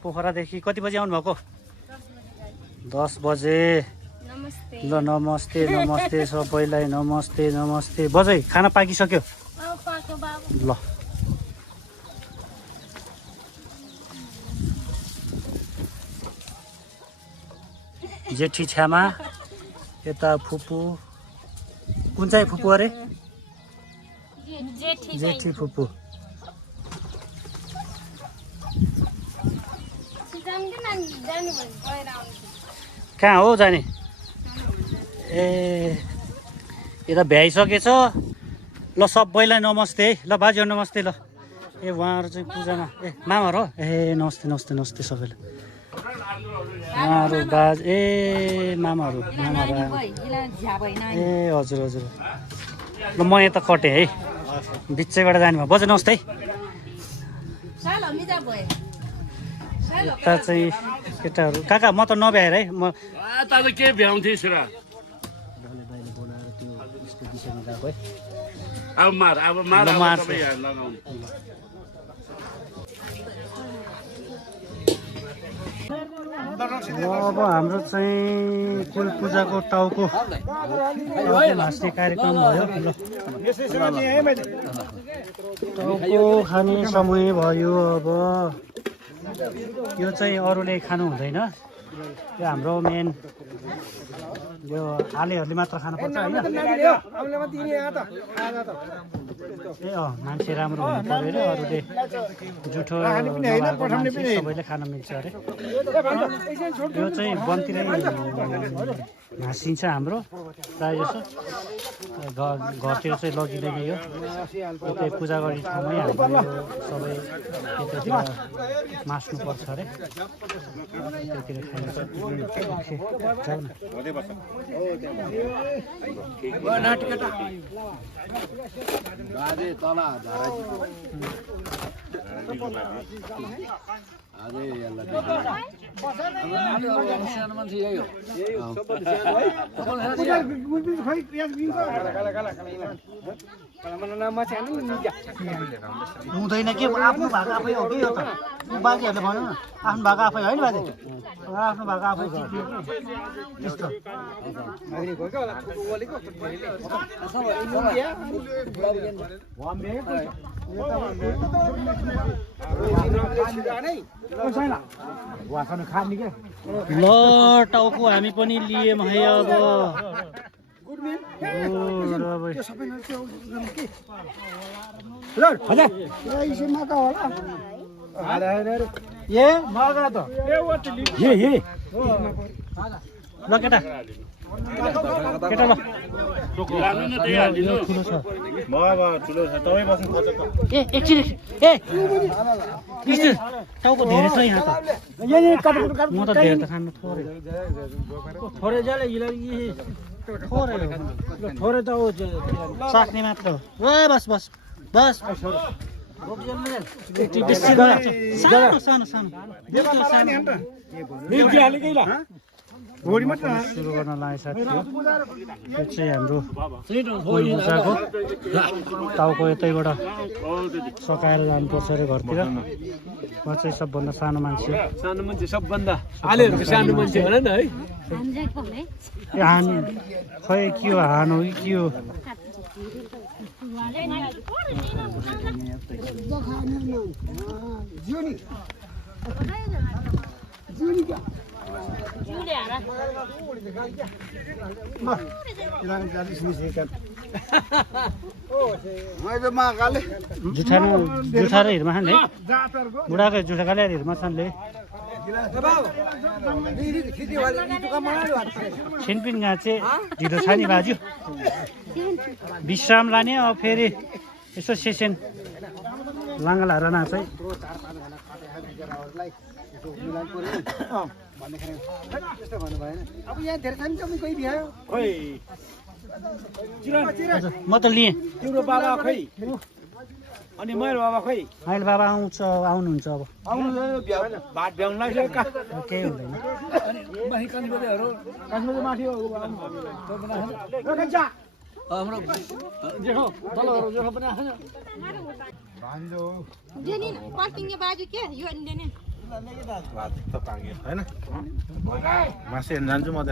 पोखरादेखि। कति बजी आउनुभएको? 10 बजे। ल नमस्ते नमस्ते सबैलाई नमस्ते नमस्ते। बजै खाना पाकिसक्यो? ल जेठी छ्यामा यता फुपू। कुन चाहिँ फुपू अरे? जेठी फुपू। कहाँ हो जाने? ए यता भ्याइसकेछ। ल सबैलाई नमस्ते है। ल बाजे नमस्ते। ल ए उहाँहरू चाहिँ पूजामा ए मामाहरू हो? ए नमस्ते नमस्ते नमस्ते सबैलाई। उहाँहरू बाज ए मामाहरू ए हजुर हजुर। ल म यता कटेँ है, बिचैबाट जाने भयो। बजे नमस्ते है। यता चाहिँ केटाहरू काका म त नभ्याएर है म के भ्याउँथे सुरा बोलाएर त्यो उसको विषयमा गएको है। अब मार मार्छु। अब हाम्रो चाहिँ कुल पूजाको टाउको भाँच्ने कार्यक्रम भयो। टाउको खाने समय भयो। अब यो चाहिँ अरूले खानु हुँदैन, यो हाम्रो मेन यो आलेहरूले मात्र खानु पर्छ होइन। ए मान्छे राम्रो हुनु पऱ्यो अरे, अरूले जुठो सबैले खान मिल्छ अरे। यो चाहिँ वनतिरै भाँसिन्छ हाम्रो प्रायः जसो। घरतिर चाहिँ लगिँदैन यो, यतै पूजा गर्ने ठाउँमै हाम्रो सबै यतातिर मास्नुपर्छ अरे, त्यतिर खाइन्छ। जाऊ न हुँदैन के आफ्नो भएको आफै हो कि यो त। बाजेहरूले भन्नु न आफ्नो भएको आफै होइन बाजे, आफ्नो भएको आफै सिक्ने त्यस्तो। ल टाउको हामी पनि लियौँ है अब। ल केटा केटा ल ए एकछिन ए टाउको धेरै छ यहाँ त। म त धेरै त खानु थोरै थोरै त सक्ने मात्र हो। बस बस बस सानो सानो सानो सुरु गर्न लागेको साथी हो। यो चाहिँ हाम्रो पूजाको टाउको यतैबाट सकाएर जानुपर्छ अरे घरतिर। म चाहिँ सबभन्दा सानो मान्छे, सानो मान्छे सबभन्दा आलेहरूको सानो मान्छे भन न है। हान खै के हो, हान हो कि के हो? जुठा र हिरमा खाने बुढाको जुठा खाले हिरमा खानले छिनपिन गाँचे ढिलो छ नि बाजु। विश्राम लाने अब फेरि यसो सेसन लाङ्गा लाएर नाच है। केराहरूलाई यसो मिलान पर्यो भन्दाखेरि त्यस्तो भन्नु भएन अब यहाँ धेरै छ नि कमी कोही भ्यायो खोइ हजुर म त लिएँ तिम्रो बाबा खै अनि मेरो बाबा खै अहिले बाबा आउनुहुन्छ अब भात भ्याउनु लाग्यो केही हुँदैन माथि कान्छीहरू माथि हाम्रो जेठो तलहरू जेठो पनि आएन मासु हेर्न जान्छु म त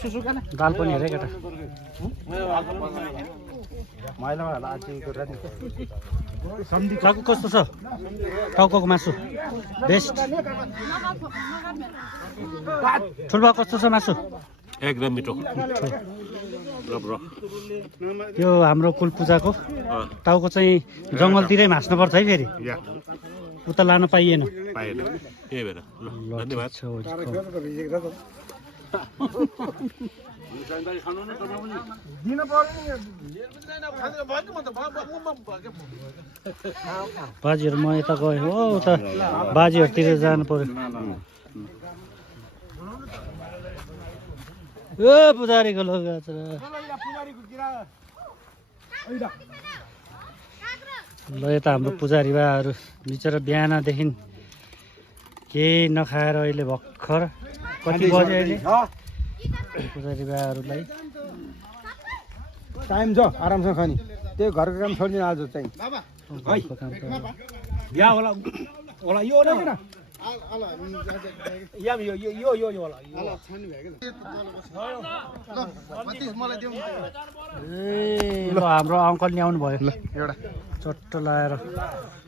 सुसु खाना दाल पनि हेरे केटा टाउको कस्तो छ टाउको मासु बेस्ट ठुल्बा कस्तो छ मासु एकदम मिठो यो हाम्रो कुल पूजाको टाउको चाहिँ जङ्गलतिरै भाँच्नुपर्छ है फेरि उता लान पाइएन पाएन त्यही भएर धन्यवाद बाजीहरू म यता गएँ हो उता बाजीहरूतिर जानु पर्यो ए पुजारीको लगा ल यता हाम्रो पुजारी बाहरू बिचरा बिहानदेखि केही नखाएर अहिले भर्खर कति बज्यो अहिले पुजारी बाहरूलाई टाइम छ आरामसँग खाने त्यही घरको काम छोडिदिनु आज चाहिँ बिहा होला होला यो न या यो यो यो यो यो होला ए ल हाम्रो अङ्कल नि आउनु भयो एउटा चट्ट लाएर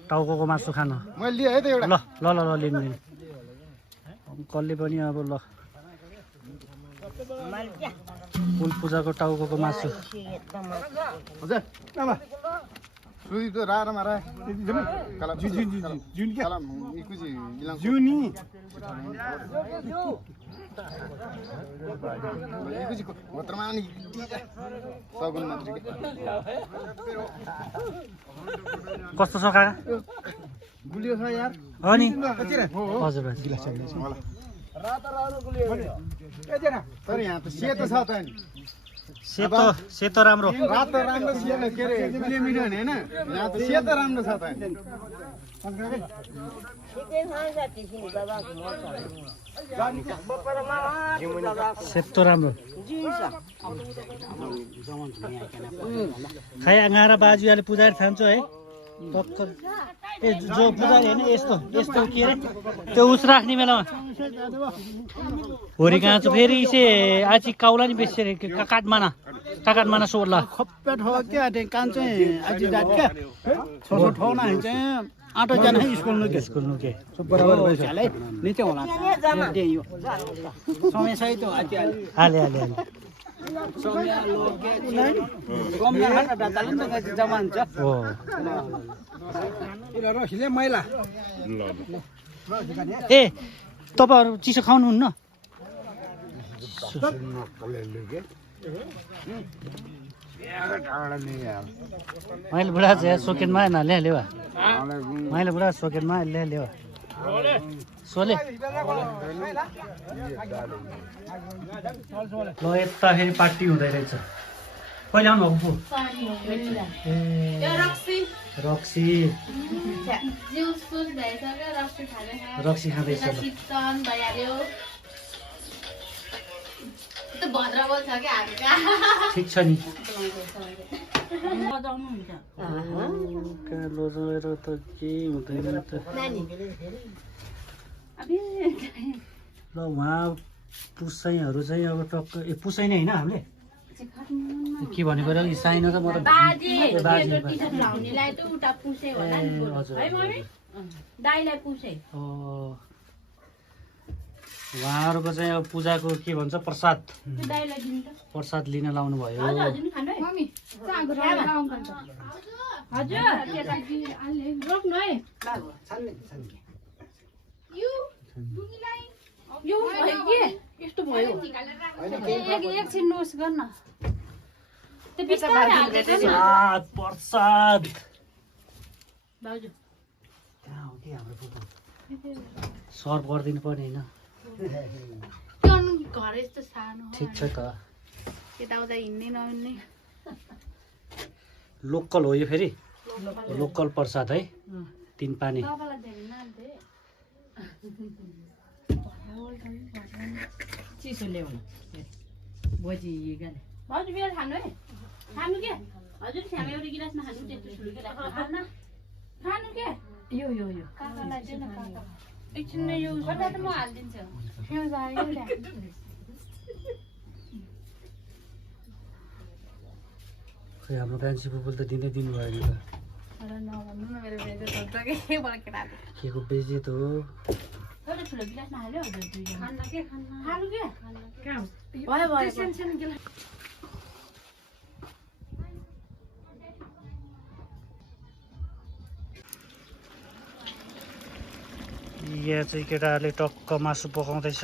टाउको मासु खान मैले लिएँ है त एउटा ल ल ल ल लिनु अङ्कलले पनि अब ल कुल पूजाको टाउको मासु हजुर आमा सुई त रारा मारा कला जुन जुन जुन जुन के कला इकुजी इलाङ जुनी इकुजी मत्रमानी सगुन मात्र के कस्तो छ काका गुलियो छ यार अनि हजुर हजुर गिलास चाहिन्छ मलाई राता रातो गुलियो के छैन तर यहाँ त सेतो छ त नि सेतो राम्रो रातो राम्रो सेतो के रे गुलियो मिठो हैन यहाँ त सेतो राम्रो छ त सेतो राम्रो खाइ आँगाएर बाजुले पुजारी खान्छ है टक्कर ए जो पुजारी होइन यस्तो यस्तो के अरे त्यो उस राख्ने बेलामा होरी काँचो फेरि इसे आची काउला नि बेसी रे काकाटमाना सोर्ला खप्पे ठो क्या ते कान्छे आजि जात क्या छोटो ठो न हुन्छ आटो जान स्कुल नु के बराबर भइसक्यो हालै निचे होला दे यो समय सही त हाले समय लोके कम यहाँ दाताले त जमान छ हो इला रहिले मैला ए तपाईहरु चिसो खाउनुहुन्न मैले बुढा चाहिँ सोकेनमा नले ल्यावा मैले बुढा सोकेनमा ल्यावा सोले ल यता फेरि पार्टी हुँदै रहेछ कहिले आउनु भएको रक्सी रक्सी खाँदैछ ठिक छ नि लोजेर त केही हुँदैन त ल उहाँ पुसैहरू चाहिँ अब टक्क ए पुसै नै होइन हामीले के भनेको र साइनो त म त उहाँहरूको चाहिँ अब पूजाको के भन्छ प्रसाद लिन लाउनु भयो प्रसाद सर्भ गरिदिनु पर्ने होइन घर यस्तो सानो ठिक छ त यताउता हिँड्ने नहिँड्ने लोकल हो यो फेरि लोकल प्रसाद है 3 पानी चिसो ल्याउनु बजी गाने हजुर बियर खानु है खानु के हजुर छ्यामा एउटा गिलासमा खानु त्यस्तो ठुलो गिलास खानु के यो यो यो काकालाई चाहिँ न काका एकछिन यो कता त म हाल्दिन्छु यो जायो खै हाम्रो कान्छी बुबुल त दिनै दिनु भयो नि त अरे नभन्नु न मेरो बेइज्जत हुन्छ के बल्केराले के को बेइज्जत हो एउटा ठुलो गिलासमा हाल्यो हजुर दुईजना खानु के खानु के काम भयो भयो सानो गिलास यहाँ चाहिँ केटाहरूले टक्क मासु पकाउँदैछ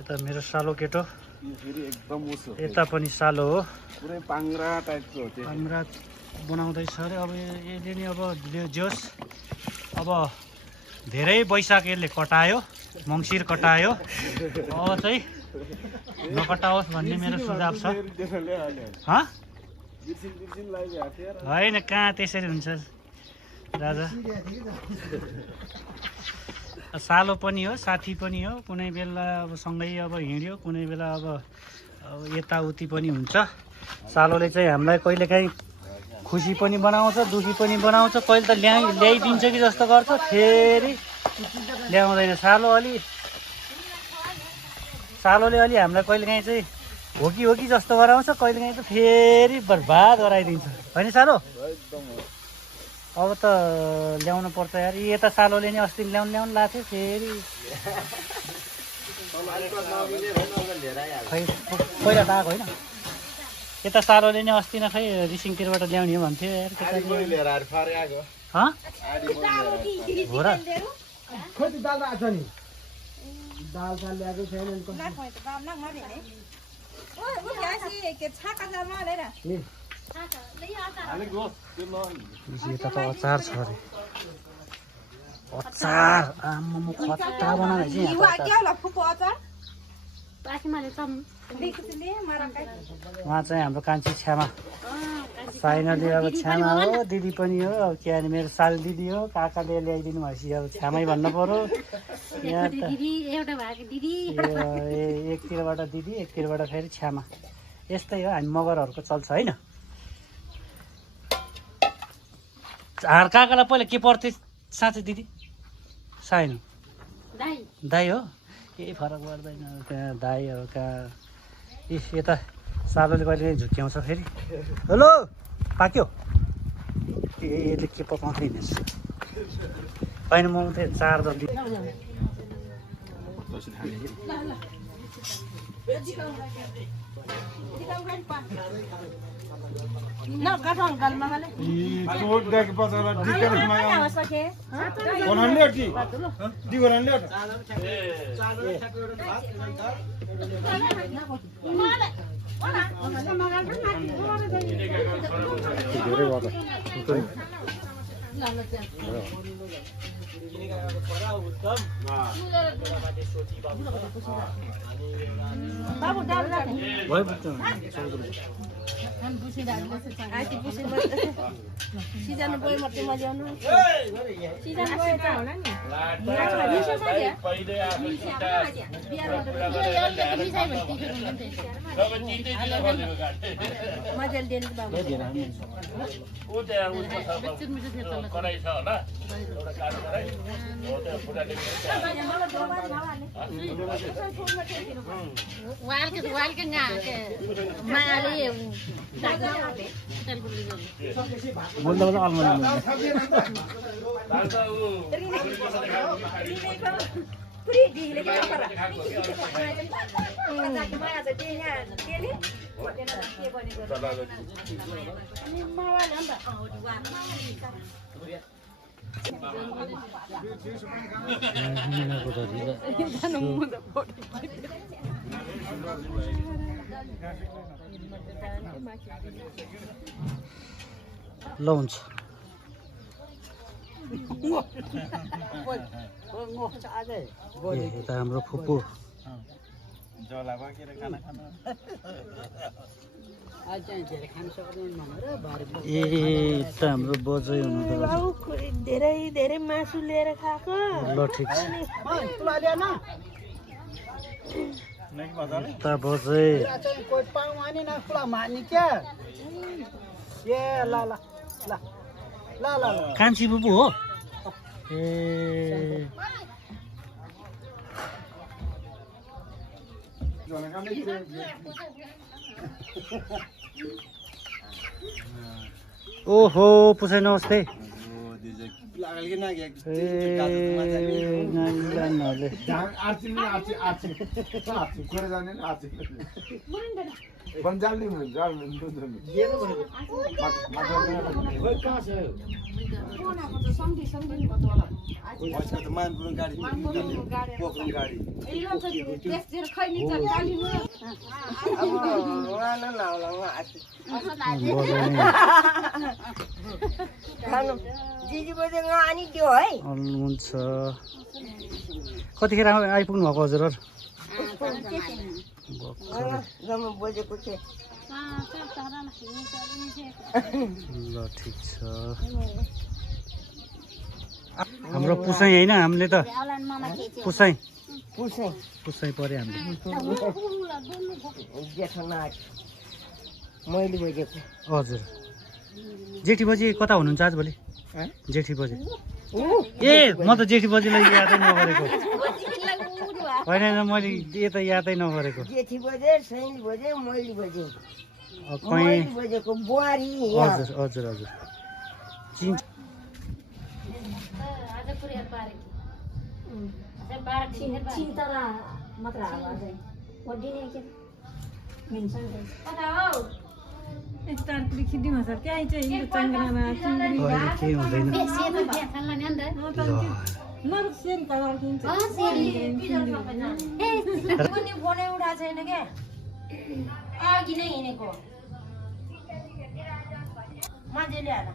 यता मेरो सालो केटो एकदम उसो यता पनि सालो हो पुरै पाङ्रा टाइपको हो त्यो हाम्रा बनाउँदैछ अरे अब यसले नि अब जोस् अब धेरै वैशाख यसले कटायो मङ्सिर कटायो अब चाहिँ नकटाओस् भन्ने मेरो सुझाव छ होइन कहाँ त्यसरी हुन्छ राजा सालो पनि हो साथी पनि हो कुनै बेला अब सँगै अब हिँड्यो कुनै बेला अब यताउति पनि हुन्छ सालोले चाहिँ हामीलाई कहिलेकाहीँ खुसी पनि बनाउँछ दुखी पनि बनाउँछ कहिले त ल्याइदिन्छ कि जस्तो गर्छ फेरि ल्याउँदैन सालोले अलि हामीलाई कहिलेकाहीँ चाहिँ हो कि जस्तो गराउँछ कहिलेकाहीँ त फेरि बर्बाद गराइदिन्छ होइन सालो अब त ल्याउनु पर्छ यार यता सालोले नि अस्ति ल्याउनु लाथ्यो फेरि खै पहिला त आएको होइन यता सालोले नि अस्ति न खै रिसिङतिरबाट ल्याउने भन्थ्यो यार हो र यता त अचार छ अरे अचार आम्मामा खट्टा बनाएर चाहिँ उहाँ चाहिँ हाम्रो कान्छी छ्यामा फाइनली अब छ्यामा हो दिदी पनि हो अब के अरे मेरो साल दिदी हो काकाले ल्याइदिनु भएपछि अब छ्यामै भन्नु पर्यो यहाँ त एकतिरबाट दिदी एकतिरबाट फेरि छ्यामा यस्तै हो हामी मगरहरूको चल्छ होइन काकालाई पहिला के पर्थ्यो साँच्चै दिदी साइनो दाई हो केही फरक पर्दैन त्यहाँ दाई अब कहाँ यता सालोले कहिले झुक्क्याउँछ फेरि हेलो पाक्यो यसले के पकाउँछ हिँड्छ होइन म चाहिँ 4 जल्दी सिजन गयो मात्रै मजा आउनु सिजन गयो त होला नि बोल्दा बोल्दा अलमन ल हुन्छ यता हाम्रो फुपू जला बोकेर खाना खानु ए त हाम्रो बजै हुनु धेरै धेरै मासु लिएर खाएको ल ठिक छ यता बजै कोही पाउँ अनि न खुला मार्ने क्या ए ल ल ल ल ल ल कान्छी फुपू हो ए ओहो पुसाइ नमस्ते बन्जालले हुन्छ कतिखेर आइपुग्नु भएको हजुरहरू ल ठिक छ हाम्रो पुसाइ होइन हामीले त पुसाइ पऱ्यो हामीले हजुर जेठी बजी कता हुनुहुन्छ आजभोलि जेठी बजी ए म त जेठी बजीलाई यादै नगरेको होइन मैले यता यादै नगरेको हजुर हजुर हजुर चिन्छ केही हुँदैन अघि नै हिँडेको मान्छेले हाल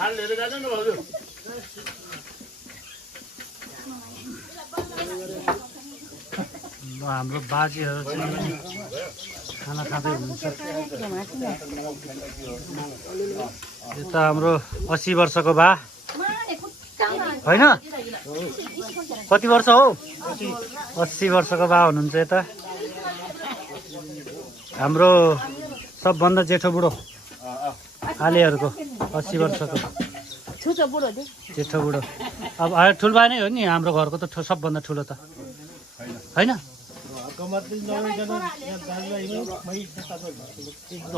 हालेर जानु न हजुर हाम्रो बाजेहरू चाहिँ खाना खाँदै हुनुहुन्छ यो त हाम्रो 80 वर्षको बा होइन कति वर्ष हो 80 वर्षको बा हुनुहुन्छ यता हाम्रो सबभन्दा जेठो बुढो आलेहरूको 80 वर्षको जेठो बुढो अब ठुलबा नै हो नि हाम्रो घरको त सबभन्दा ठुलो त होइन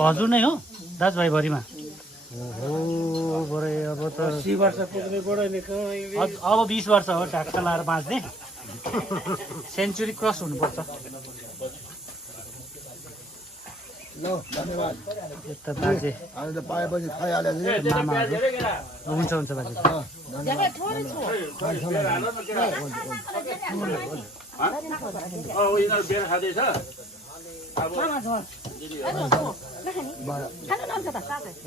हजुर नै हो दाजुभाइ भरिमा ओहो बडे अब त 80 वर्ष पुग्ने अब 20 वर्ष हो ढाक्का लाएर बाँच्ने सेन्चुरी क्रस हुनुपर्छ यता बाजे हुन्छ हुन्छ बाजे यिनीहरू बेर खाँदैछ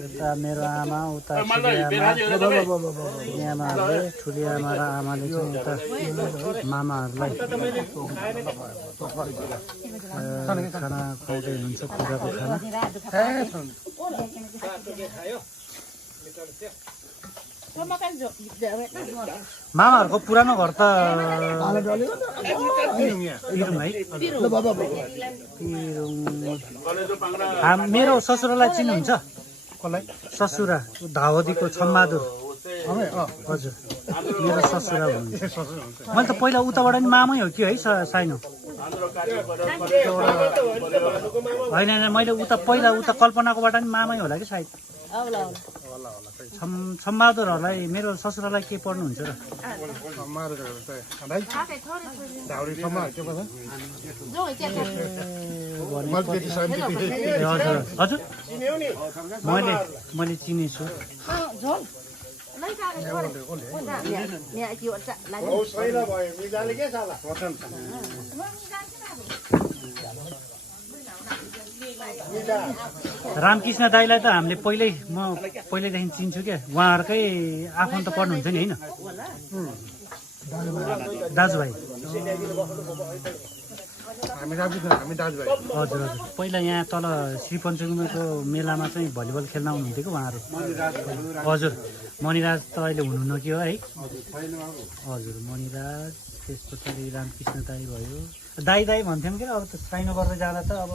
यता मेरो आमा उता आमाहरूले ठुली आमा र आमाले चाहिँ उता मामाहरूलाई खाना खुवाउँदै हुनुहुन्छ पूजाको खाना मामाहरूको पुरानो घर त मेरो ससुरालाई चिन्नुहुन्छ ससुरा धावदीको छम्बहादुर हजुर मेरो ससुरा हुनुहुन्छ मैले त पहिला उताबाट नि मामै हो कि है साइनो होइन मैले उता पहिला उता कल्पनाकोबाट नि मामै होला कि सायद छम्बहादुरहरूलाई मेरो ससुरालाई के पर्नुहुन्छ र हजुर हजुर मैले चिनेछु रामकृष्ण दाईलाई त हामीले म पहिल्यैदेखि चिन्छु क्या उहाँहरूकै आफन्त पर्नुहुन्छ नि होइन दाजुभाइ हजुर हजुर पहिला यहाँ तल श्री पञ्चमीको मेलामा चाहिँ भलिबल खेल्न आउनुहुन्थ्यो कि उहाँहरू हजुर मणिराज त अहिले हुनुहुन्न कि हो है हजुर मणिराज त्यस पछाडि रामकृष्ण दाई भयो दाई भन्थ्यौँ कि अब त साइनो गर्दै जाँदा त अब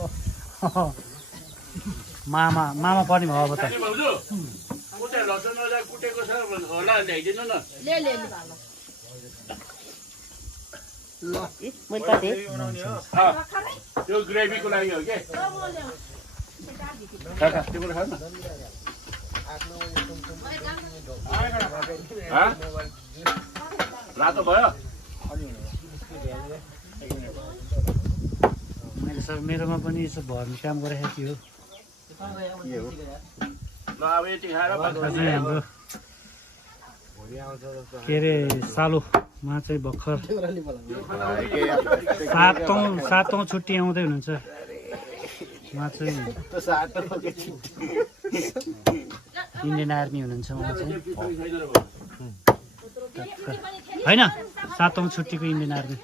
मामा पर्ने भयो अब त त्यो ग्रेभीको लागि हो के रातो भयो मैले सर मेरोमा पनि यसो भर्ने काम गरिरहेको थियो हाम्रो के अरे सालोमा चाहिँ भर्खर सातौँ छुट्टी आउँदै हुनुहुन्छ उहाँ चाहिँ इन्डियन आर्मी हुनुहुन्छ उहाँ चाहिँ होइन 7औं छुट्टीको इन्डियन आर्मी